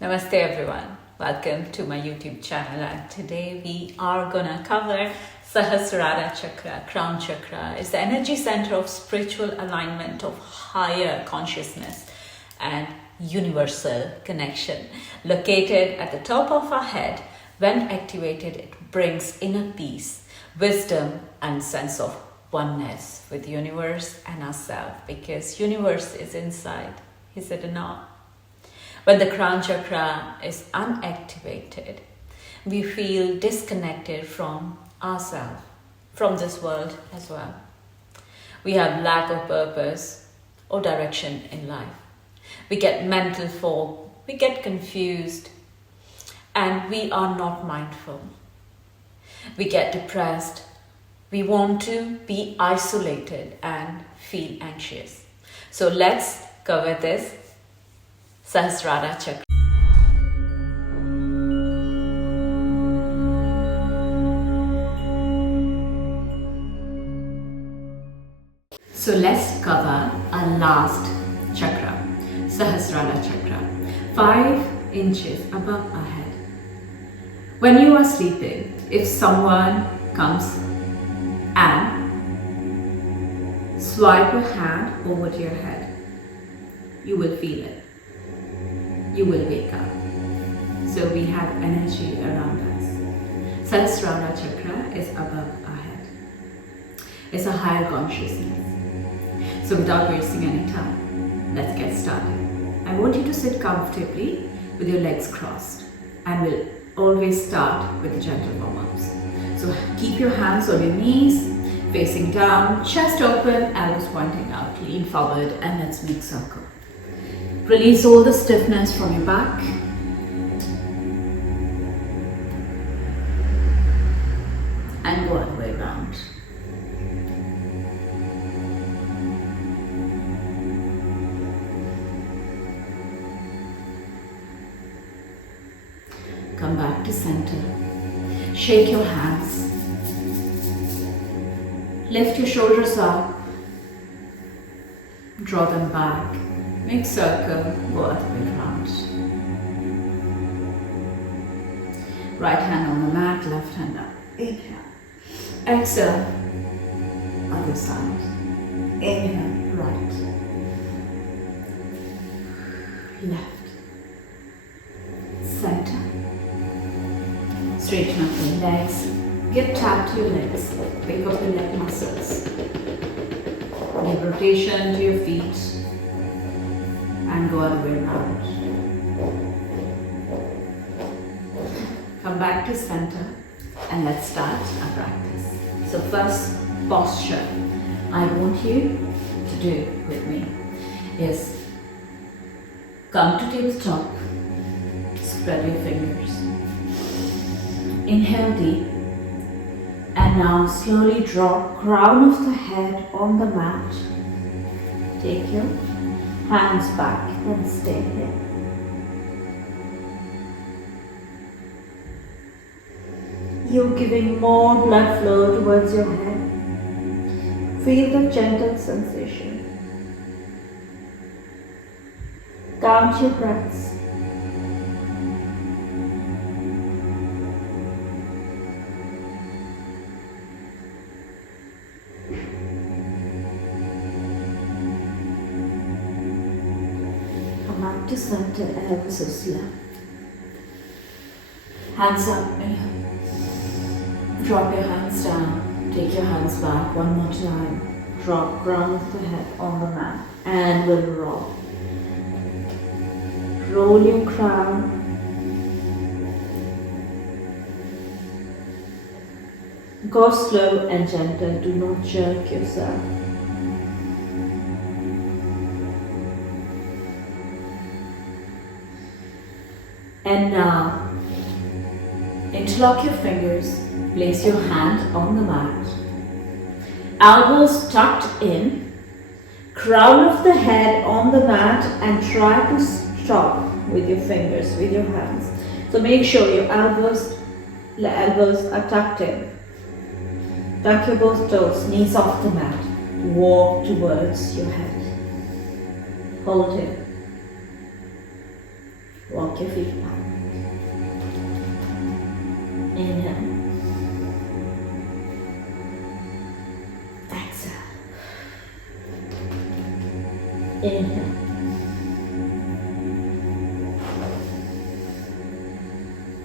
Namaste everyone, welcome to my YouTube channel, and today we are gonna cover Sahasrara Chakra. Crown Chakra is the energy center of spiritual alignment, of higher consciousness and universal connection. Located at the top of our head, when activated it brings inner peace, wisdom and sense of oneness with the universe and ourselves, because universe is inside, is it not? When the crown chakra is unactivated, we feel disconnected from ourselves, from this world as well. We have lack of purpose or direction in life. We get mental fog, we get confused, and we are not mindful. We get depressed, we want to be isolated and feel anxious. So let's cover this Sahasrara Chakra. So let's cover our last chakra, Sahasrara Chakra, 5 inches above our head. When you are sleeping, if someone comes and swipe a hand over to your head, you will feel it. You will wake up. So we have energy around us. Sahasrara Chakra is above our head. It's a higher consciousness. So without wasting any time, let's get started. I want you to sit comfortably with your legs crossed, and we'll always start with the gentle warm-ups. So keep your hands on your knees, facing down, chest open, elbows pointing out, lean forward, and let's make circle. Release all the stiffness from your back. And go all the way around. Come back to center. Shake your hands. Lift your shoulders up. Draw them back. Make circle, go all the way around. Right hand on the mat, left hand up. Inhale. Exhale. Other side. Inhale, right. Left. Center. Straighten up your legs. Give tap to your legs. Wake up your leg muscles. Give rotation to your feet. And go all the way around. Come back to center and let's start our practice. So first posture I want you to do with me is come to tabletop, spread your fingers, inhale deep, and now slowly drop crown of the head on the mat. Take your hands back and stay here. You're giving more blood flow towards your head. Feel the gentle sensation. Count your breaths. Back to center, elbows are slow. Hands up. Drop your hands down. Take your hands back one more time. Drop crown of the head on the mat and we'll roll. Roll your crown. Go slow and gentle. Do not jerk yourself. And now, interlock your fingers, place your hand on the mat, elbows tucked in, crown of the head on the mat, and try to stop with your fingers, with your hands. So make sure your elbows are tucked in. Tuck your both toes, knees off the mat, walk towards your head. Hold it. Walk your feet back. Inhale. Exhale. Inhale.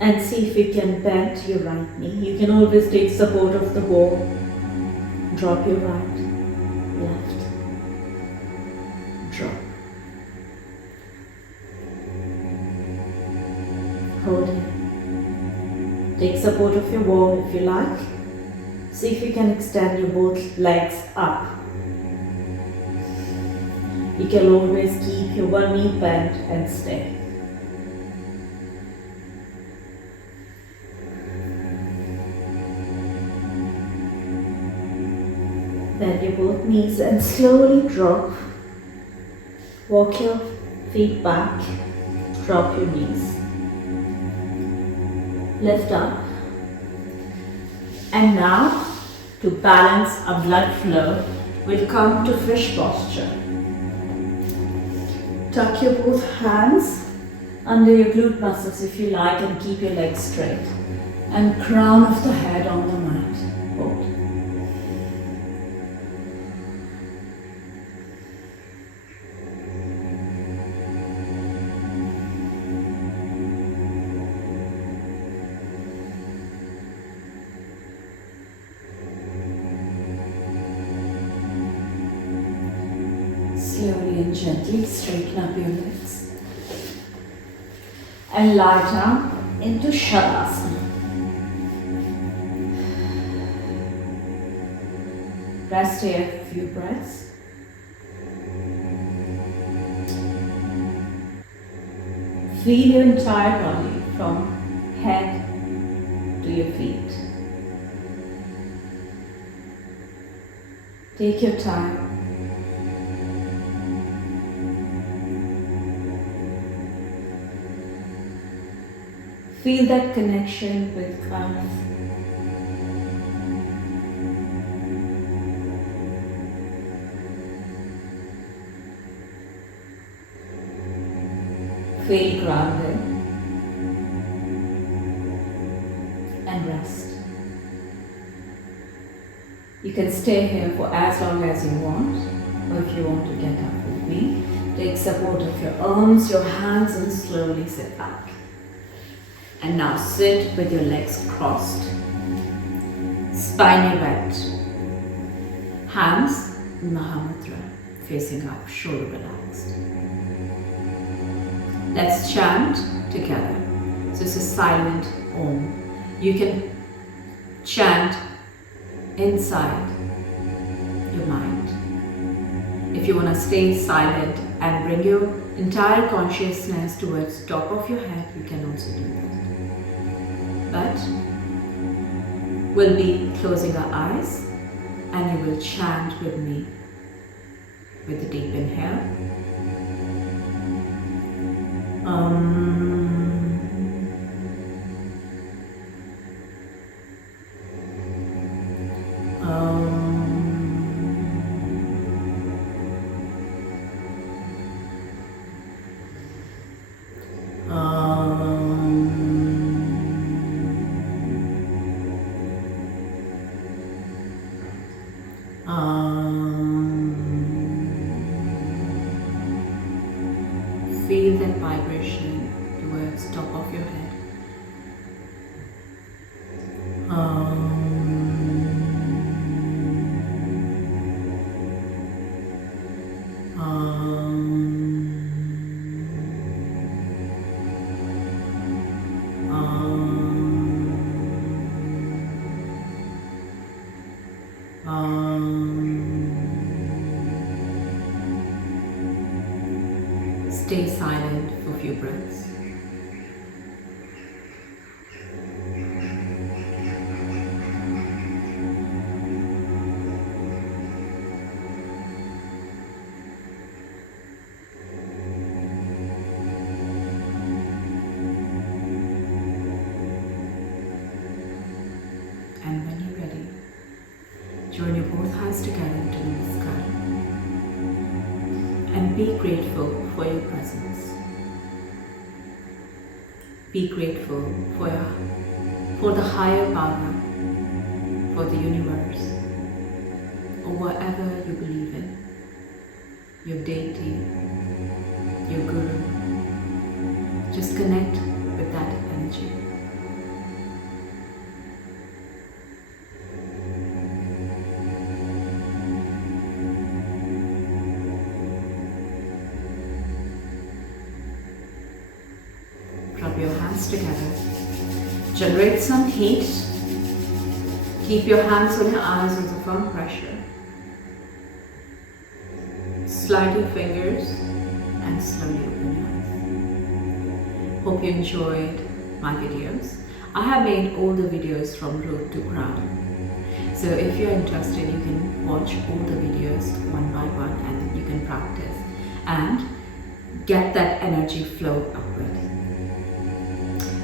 And see if you can bend your right knee. You can always take support of the wall. Drop your right, left, drop. Hold it. Take support of your wall if you like. See if you can extend your both legs up. You can always keep your one knee bent and stay. Bend your both knees and slowly drop. Walk your feet back. Drop your knees. Lift up. And now, to balance our blood flow, we'll come to fish posture. Tuck your both hands under your glute muscles if you like and keep your legs straight. And crown of the head on the mat. Hold. Slowly and gently straighten up your legs and lie down into Shavasana. Rest here for a few breaths. Feel your entire body from head to your feet. Take your time. Feel that connection with earth. Feel grounded and rest. You can stay here for as long as you want, or if you want to get up with me, take support of your arms, your hands, and slowly sit back. And now sit with your legs crossed, spine erect, hands in Mahamudra, facing up, shoulder relaxed. Let's chant together. So it's a silent Om. You can chant inside your mind. If you want to stay silent and bring your entire consciousness towards the top of your head, you can also do that. But we'll be closing our eyes and you will chant with me with a deep inhale. Feel that vibration towards top of your head. Stay silent for a few breaths. And when you're ready, join your both hands together into the sky. And be grateful for your presence. be grateful for the higher power, for the universe, or whatever you believe in, your deity, your guru. Just connect with that energy. Rub your hands together. Generate some heat. Keep your hands on your eyes with a firm pressure. Slide your fingers and slowly open your eyes. Hope you enjoyed my videos. I have made all the videos from root to crown. So if you're interested, you can watch all the videos one by one and you can practice and get that energy flow upward.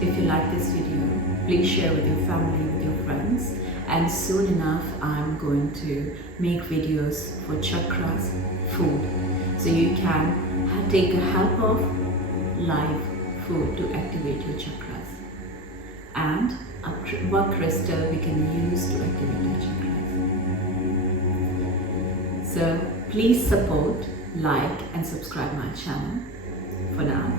If you like this video, please share with your family, with your friends, and soon enough I'm going to make videos for chakras, food, so you can take a help of live food to activate your chakras, and what crystal we can use to activate your chakras. So please support, like and subscribe my channel. For now,